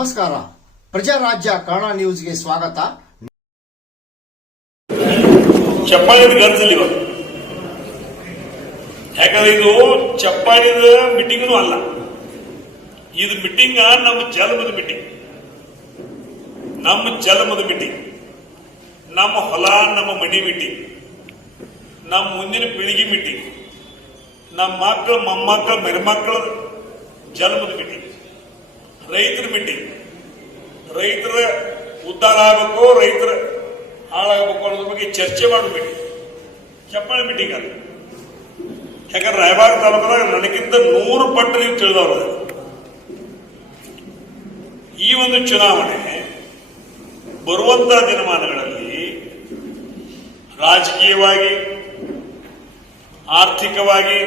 ನಮಸ್ಕಾರ. ಪ್ರಜಾರಾಜ್ಯ ಕನ್ನಡ ನ್ಯೂಸ್ಗೆ ಸ್ವಾಗತ. ಚಪ್ಪಾಳಿದ ಗರ್ಜಲ್ಲಿ ಇವಾಗ ಯಾಕಂದ್ರೆ ಇದು ಚಪ್ಪಾಳಿದ ಮೀಟಿಂಗ್ನು ಅಲ್ಲ, ಇದು ಮೀಟಿಂಗ್ ನಮ್ಮ ಜನ್ಮದ ಮೀಟಿಂಗ್, ನಮ್ಮ ಹೊಲ ನಮ್ಮ ಮನಿ ಮೀಟಿಂಗ್, ನಮ್ಮ ಮುಂದಿನ ಪೀಳಿಗೆ ಮೀಟಿಂಗ್, ನಮ್ಮ ಮಕ್ಕಳು ಮೊಮ್ಮಕ್ಕಳು ಮೆರಮಕ್ಕಳ ಜನ್ಮದ ಮೀಟಿಂಗ್, ರೈತರ ಮೀಟಿಂಗ್. ರೈತರ ಉದ್ಧಾರ ಆಗಬೇಕು, ರೈತರ ಹಾಳಾಗಬೇಕು ಅನ್ನೋದ್ರ ಬಗ್ಗೆ ಚರ್ಚೆ ಮಾಡೋ ಮೀಟಿಂಗ್, ಚಪ್ಪಾಳೆ ಮೀಟಿಂಗ್ ಅಲ್ಲ. ಯಾಕಂದ್ರೆ ರಾಯಬಾಗ ತಾಲೂಕದಾಗ ನನಗಿಂತ 100 ಪಟ್ಟು ನೀವು ತಿಳಿದವರು. ಈ ಒಂದು ಚುನಾವಣೆ ಬರುವಂತಹ ದಿನಮಾನಗಳಲ್ಲಿ ರಾಜಕೀಯವಾಗಿ, ಆರ್ಥಿಕವಾಗಿ,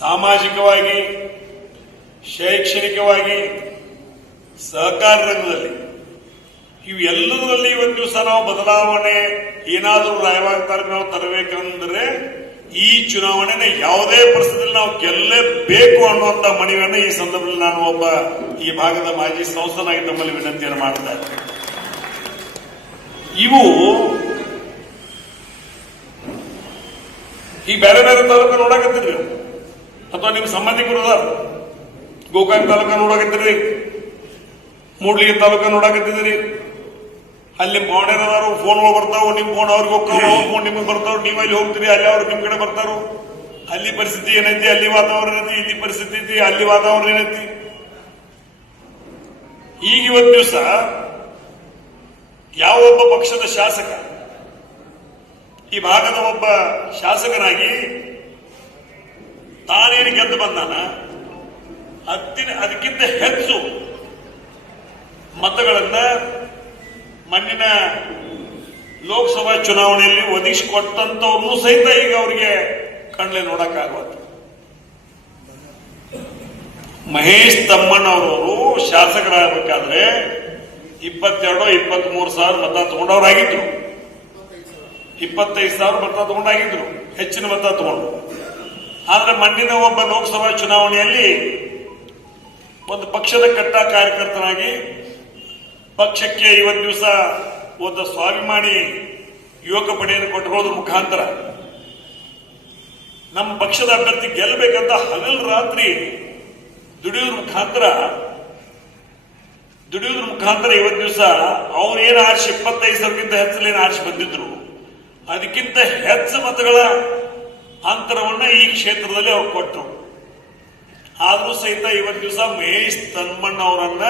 ಸಾಮಾಜಿಕವಾಗಿ, ಶೈಕ್ಷಣಿಕವಾಗಿ, ಸಹಕಾರ ರಂಗದಲ್ಲಿ ಇವೆಲ್ಲದರಲ್ಲಿ ಒಂದು ದಿವಸ ನಾವು ಬದಲಾವಣೆ ಏನಾದರೂ ರಾಯಬಾಗ ತಾಲೂಕು ನಾವು ತರಬೇಕಂದ್ರೆ ಈ ಚುನಾವಣೆನ ಯಾವುದೇ ಪರಿಸ್ಥಿತಿಯಲ್ಲಿ ನಾವು ಗೆಲ್ಲಬೇಕು ಅನ್ನುವಂತ ಮನವಿಯನ್ನು ಈ ಸಂದರ್ಭದಲ್ಲಿ ನಾನು ಒಬ್ಬ ಈ ಭಾಗದ ಮಾಜಿ ಸಂಸದನಾಗಿ ತಮ್ಮಲ್ಲಿ ವಿನಂತಿಯನ್ನು ಮಾಡ್ತಾ ಇದ್ದೇನೆ. ಇವು ಈ ಬೇರೆ ಬೇರೆ ತಾಲೂಕು ನೋಡಕತ್ತೀರಿ ಅಥವಾ ನಿಮ್ಮ ಸಂಬಂಧಿಕರು ಗೋಕಾಕ್ ತಾಲೂಕ ನೋಡಕತ್ತೀರಿ, ಮೂಡ್ಲಿಗೆ ತಾಲೂಕ ನೋಡಕತ್ತಿದ್ದೀರಿ. ಅಲ್ಲಿ ಮೌನೇರದಾರು ಫೋನ್ಗಳು ಬರ್ತಾವ, ನಿಮ್ ಫೋನ್ ಅವ್ರಿಗೆ ಹೋಗ್ತಾವ, ಫೋನ್ ನಿಮ್ಗೆ ಬರ್ತಾವ, ನೀವು ಅಲ್ಲಿ ಹೋಗ್ತೀರಿ, ಅಲ್ಲಿ ಅವ್ರು ನಿಮ್ ಕಡೆ ಬರ್ತಾರೋ. ಅಲ್ಲಿ ಪರಿಸ್ಥಿತಿ ಏನೈತಿ, ಅಲ್ಲಿ ವಾತಾವರಣ ಏನೈತಿ, ಇಲ್ಲಿ ಪರಿಸ್ಥಿತಿ ಐತಿ, ಅಲ್ಲಿ ವಾತಾವರಣ ಏನೈತಿ. ಈಗ ಇವತ್ತು ದಿವಸ ಯಾವೊಬ್ಬ ಪಕ್ಷದ ಶಾಸಕ ಈ ಭಾಗದ ಒಬ್ಬ ಶಾಸಕನಾಗಿ ತಾನೇನು ಗೆದ್ದು ಬಂದಾನ ಅದಕ್ಕಿಂತ ಹೆಚ್ಚು ಮತಗಳನ್ನ ಮಣ್ಣಿನ ಲೋಕಸಭಾ ಚುನಾವಣೆಯಲ್ಲಿ ಒದಗಿಸಿಕೊಟ್ಟಂತವ್ರನ್ನೂ ಸಹಿತ ಈಗ ಅವರಿಗೆ ಕಣ್ಲೆ ನೋಡಕ್ಕಾಗವತ್ತು. ಮಹೇಶ್ ತಮ್ಮಣ್ಣವರವರು ಶಾಸಕರಾಗಬೇಕಾದ್ರೆ 22-23 ಸಾವಿರ ಮತ ತಗೊಂಡವರಾಗಿದ್ರು, 25 ಸಾವಿರ ಮತ ತಗೊಂಡಾಗಿದ್ರು, ಹೆಚ್ಚಿನ ಮತ ತಗೊಂಡು. ಆದ್ರೆ ಮಣ್ಣಿನ ಒಬ್ಬ ಲೋಕಸಭಾ ಚುನಾವಣೆಯಲ್ಲಿ ಒಂದು ಪಕ್ಷದ ಕಟ್ಟ ಕಾರ್ಯಕರ್ತನಾಗಿ ಪಕ್ಷಕ್ಕೆ ಇವತ್ತು ದಿವಸ ಒಂದು ಸ್ವಾಭಿಮಾನಿ ಯುವಕ ಪಡೆಯನ್ನು ಕೊಟ್ಟುಕೊಳ್ಳೋದ್ರ ಮುಖಾಂತರ ನಮ್ಮ ಪಕ್ಷದ ಅಭ್ಯರ್ಥಿ ಗೆಲ್ಲಬೇಕಂತ ಹಗಲು ರಾತ್ರಿ ದುಡಿಯೋದ್ರ ಮುಖಾಂತರ ಇವತ್ತು ದಿವಸ ಅವರೇನು ಆರ್ಸಿ 25 ಸಾವಿರಕ್ಕಿಂತ ಹೆಚ್ಚಲೇನು ಆರ್ಸಿ ಬಂದಿದ್ರು, ಅದಕ್ಕಿಂತ ಹೆಚ್ಚು ಮತಗಳ ಅಂತರವನ್ನ ಈ ಕ್ಷೇತ್ರದಲ್ಲಿ ಅವ್ರು ಕೊಟ್ಟರು. ಆದ್ರೂ ಸಹಿತ ಇವತ್ತು ದಿವಸ ಮಹೇಶ್ ತಮ್ಮಣ್ಣ ಅವರನ್ನ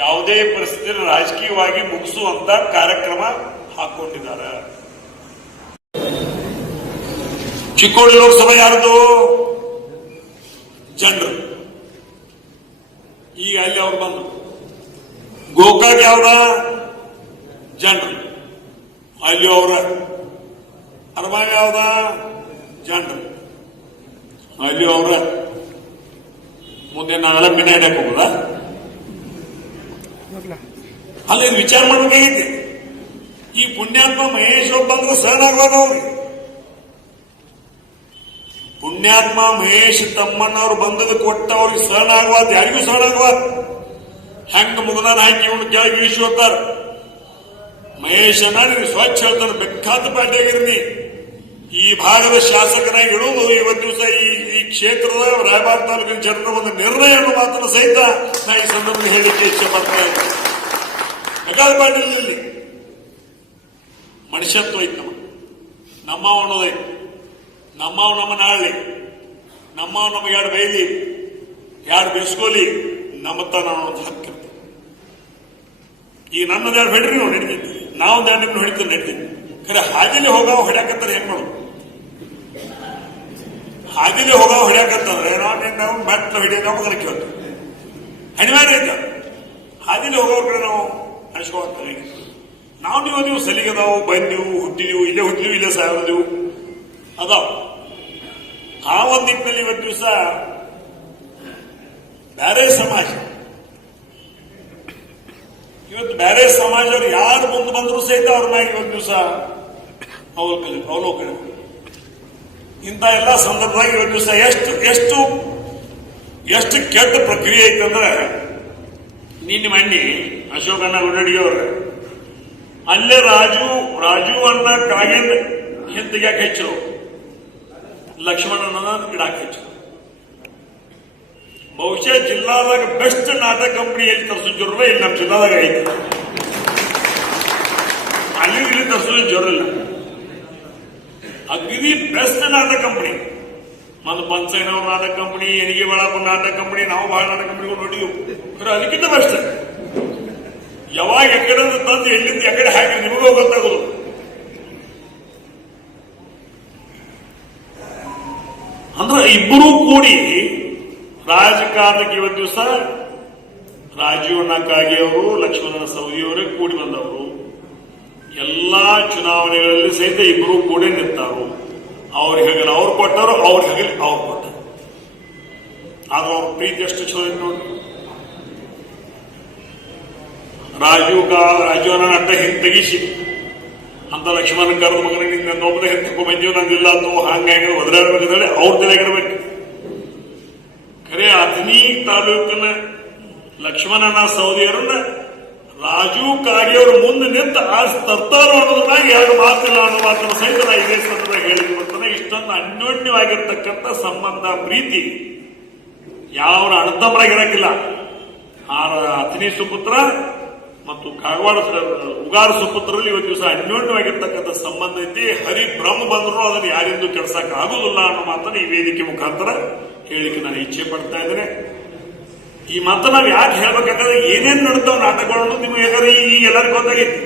ಯಾವುದೇ ಪರಿಸ್ಥಿತಿಯಲ್ಲಿ ರಾಜಕೀಯವಾಗಿ ಮುಗಿಸುವಂತ ಕಾರ್ಯಕ್ರಮ ಹಾಕೊಂಡಿದ್ದಾರೆ. ಚಿಕ್ಕೋಡಿ ಲೋಕಸಭೆ ಯಾರ್ದು? ಜನರು. ಈಗ ಅಲ್ಲಿ ಅವ್ರು ಬಂದ್ರು. ಗೋಕಾಕ್ ಯಾವ್ದ? ಜನರು. ಅಲ್ಲಿ ಅವರ ಅರಬಾವಿ ಯಾವ್ದ? ಜನರು. ಅಲ್ಲಿ ಅವರ ಮುಂದೆ ನಾವೆಲ್ಲ ಮಿನ ಹಿಡಕ್ ಹೋಗುದ? ಅಲ್ಲಿ ವಿಚಾರ ಮಾಡ್ಬೇಕಾಗೈತಿ. ಈ ಪುಣ್ಯಾತ್ಮ ಮಹೇಶ್ ಒಬ್ಬ ಅಂದ್ರೆ ಸಹನ ಆಗ್ಬಾರ್ದು ಅವ್ರಿಗೆ. ಪುಣ್ಯಾತ್ಮ ಮಹೇಶ್ ತಮ್ಮಣ್ಣವ್ರು ಬಂದದ ಕೊಟ್ಟ ಅವ್ರಿಗೆ ಸಹನ ಆಗ್ಬಾರ್ದು, ಯಾರಿಗೂ ಸಹನ ಆಗ್ಬಾರ್ದು. ಹೆಂಗ ಮುಗದಾನ ಹಾಕಿ ಇವನು ಕೆಳಗೆ ಇಳಿಸಿ ಹೋಗ್ತಾರ. ಮಹೇಶನ ನೀವು ಸ್ವಚ್ಛ ಹೇಳ್ತಾನೆ, ಬೆಕ್ಕಾದ ಪಾರ್ಟಿಯಾಗಿರ್ನಿ. ಈ ಭಾಗದ ಶಾಸಕನಾಗಿ ಇಡುವುದು ಇವತ್ತು ದಿವಸ ಈ ಕ್ಷೇತ್ರದ ರಾಯಬಾಗ ತಾಲೂಕಿನ ಜನರ ಒಂದು ನಿರ್ಣಯ ಅನ್ನೋ ಮಾತನ್ನು ಸಹಿತ ನಾ ಈ ಸಂದರ್ಭದಲ್ಲಿ ಹೇಳಿಕೆ ಇಚ್ಛೆ ಪಡ್ತಾ ಇದ್ದೇನೆ. ಬೆಕ್ಕಾದ ಪಾರ್ಟಿಯಲ್ಲಿ ಮನುಷ್ಯತ್ವ ಐತಿ, ನಮ್ಮವ ಅನ್ನೋದೈತಿ. ನಮ್ಮವ್ ನಮ್ಮನ್ನ ಆಳ್ಲಿ, ನಮ್ಮವ್ ನಮಗೆ ಎರಡು ಬೈಲಿ, ಎರಡು ಬೆಸ್ಕೋಲಿ, ನಮ್ಮತ್ತ ನಾನೊಂದು ಹಕ್ಕಿರ್ತೇವೆ. ಈಗ ನನ್ನದೆರಡು ಹೊಡ್ರಿ ನಾವು ನಡೀತಿದ್ವಿ, ನಾವೊಂದೆರಡು ನಿಮ್ನ ಹೊಡಿತೀವಿ ನಡೀತಿದ್ವಿ. ಖರೆ ಹಾದಿಲಿ ಹೋಗಾವ ಹೊಡ್ಯಾಕತ್ತಾರೆ ಹೆಂಗ್ ಮಾಡೋದು? ಹಾದಿಲಿ ಹೋಗಾವ ಹೊಡ್ಯಾಕತ್ತಂದ್ರೆ ನಾವು ಮೆಟ್ಲ ಹೊಡಿಯೋದು ನಾವು ಅದಕ್ಕೆ ಕೇಳ್ತೀವಿ, ಅನಿವಾರ್ಯ ಐತೆ. ಹಾದಿಲಿ ಹೋಗೋರ ಕಡೆ ನಾವು ಅನ್ಸ್ಕೊಳ್ತೀವಿ. ನೀವು ಸಲಿಗದಾವು, ಬಂದೀವು, ಹುಟ್ಟಿದೀವು, ಇಲ್ಲೇ ಸಾಯೋದಿವು ಅದಾವ. ಆ ಒಂದು ನಿಟ್ಟಿನಲ್ಲಿ ಇವತ್ತು ದಿವಸ ಬೇರೆ ಸಮಾಜ, ಇವತ್ತು ಬೇರೆ ಸಮಾಜದವ್ರು ಯಾರು ಮುಂದೆ ಬಂದರೂ ಸಹಿತ ಅವ್ರ ಮ್ಯಾಗ ಇವತ್ತು ದಿವಸ ಅವಲೋಕನ. ಇಂಥ ಎಲ್ಲ ಸಂದರ್ಭದಾಗ ಇವತ್ತು ದಿವಸ ಎಷ್ಟು ಕೆಟ್ಟ ಪ್ರಕ್ರಿಯೆ ಐತಂದ್ರೆ ನಿನ್ನೆ ಮಣ್ಣಿ ಅಶೋಕಣ್ಣ ಗುಡ್ಡಡಿ ಅವ್ರ ಅಲ್ಲೇ ರಾಜು ಅನ್ನ ಕಾಗೇಂದ್ರ ಹಿಂತಿಗ್ಯಾಕೆ ಹೆಚ್ಚರು ಲಕ್ಷ್ಮಣನ ಗಿಡಕ್ಕೆ ಹೆಚ್ಚರು. ಬಹುಶಃ ಜಿಲ್ಲಾದಾಗ ಬೆಸ್ಟ್ ನಾಟಕ ಕಂಪನಿ ಎಲ್ಲಿ ತರಿಸೋ ಜೋರ ಇಲ್ಲಿ ನಮ್ಮ ಜಿಲ್ಲಾದಾಗ ಐತೆ. ಅಲ್ಲಿ ಇಲ್ಲಿ ತರಿಸೋ ಜೋರಿಲ್ಲ. ಅಗ್ನಿ ಬೆಸ್ಟ್ ನಾಟಕ ಕಂಪನಿ ಮತ್ತು ಪಂಚೈನವ್ರ ನಾಟಕ ಕಂಪನಿ, ಎನಿಗೆ ಬೆಳಾಪುರ ನಾಟಕ ಕಂಪನಿ, ನಾವು ಬಹಳ ನಾಟಕ ಕಂಪನಿಗಳು ನೋಡಿದ್ವು. ಅದಕ್ಕಿಂತ ಬೆಸ್ಟ್ ಯಾವಾಗ ಎಕಡೆ ತಂದು ಎಲ್ಲಿಂದ ಎಕಡೆ ಹಾಕಿ ನಿಮಗೂ ಗೊತ್ತಾಗೋದು. ಅಂದ್ರೆ ಇಬ್ಬರೂ ಕೂಡಿ ರಾಜಕಾರಣಕ್ಕೆ ಇವತ್ತು ದಿವಸ ರಾಜೀವಣ್ಣ ಕಾಗೆಯವರು, ಲಕ್ಷ್ಮಣ ಸವದಿಯವರೇ ಕೂಡಿ ಬಂದವರು. ಎಲ್ಲಾ ಚುನಾವಣೆಗಳಲ್ಲಿ ಸಹಿತ ಇಬ್ಬರು ಕೂಡಿ ನಿಂತಾರು. ಅವ್ರಿಗೆ ಹಗಲು ಅವ್ರು ಕೊಟ್ಟರು, ಅವ್ರಿಗೆ ಹಗಲು ಅವ್ರು ಕೊಟ್ಟರು. ಆದ್ರೆ ಅವ್ರ ಪ್ರೀತಿ ಎಷ್ಟು ಚಲೋ ನೋಡಿ. ರಾಜೀವನ ಅಡ್ಡ ಹಿಂತೆಗಿಸಿ ಅಂತ ಲಕ್ಷ್ಮಣ ಕರೆದ ಮಗನಿಗೆ ನನ್ನೊಬ್ಬನೇ ಹಿಂತಕ್ಕೂ ಬಂದೀವಿ ನಂದಿಲ್ಲ ಅಥವಾ ಹಂಗಾಗಿ ಒದರಾಡ್ಬೇಕಂದ್ರೆ ಅವ್ರ ತಲೆಗಿರ್ಬೇಕು. ಖರೆ ಅಥಣಿ ತಾಲೂಕಿನ ಲಕ್ಷ್ಮಣನ ಸೌದಿಯರನ್ನ ರಾಜು ಕಾಗೆಯವರು ಮುಂದೆ ನಿಂತು ತರ್ತಾರೋ ಅನ್ನೋದ್ರಾಗ ಎರಡು ಮಾತಿಲ್ಲ ಅನ್ನೋ ಮಾತನ್ನು ಸಹಿತ ನಾ ಇದೇ ಸಂದರ್ಭ ಹೇಳಿಕೊಡ್ತಾನೆ. ಇಷ್ಟೊಂದು ಅನ್ಯೋನ್ಯವಾಗಿರ್ತಕ್ಕಂಥ ಸಂಬಂಧ, ಪ್ರೀತಿ ಯಾವ ಅಣ್ಣತಮ್ಮರಾಗಿರಕ್ಕಿಲ್ಲ. ಅಥಣಿ ಸುಪುತ್ರ ಮತ್ತು ಕಾಗವಾಡ ಉಗಾರ ಸುಪುತ್ರರಲ್ಲಿ ಇವತ್ತು ದಿವಸ ಅನ್ಯೋನ್ಯವಾಗಿರ್ತಕ್ಕಂಥ ಸಂಬಂಧ ಐತಿ. ಹರಿಭ್ರಮ ಬಂದರೂ ಅದನ್ನು ಯಾರಿಂದೂ ಕೆಡ್ಸಕ್ ಆಗುದಿಲ್ಲ ಅನ್ನೋ ಮಾತನ್ನು ಈ ವೇದಿಕೆ ಮುಖಾಂತರ ಹೇಳಿಕೆ ನಾನು ಇಚ್ಛೆ ಪಡ್ತಾ ಇದ್ದೇನೆ. ಈ ಮಾತನ್ನು ನಾವು ಯಾಕೆ ಹೇಳ್ಬೇಕಾದ್ರೆ ಏನೇನು ನಡ್ತಾವ ನಾಟಕಗಳನ್ನು ನಿಮ್ಗೆ ಹೇಗಾದ್ರೆ ಈಗ ಎಲ್ಲರಿಗೂ ಗೊತ್ತಾಗೈತಿ.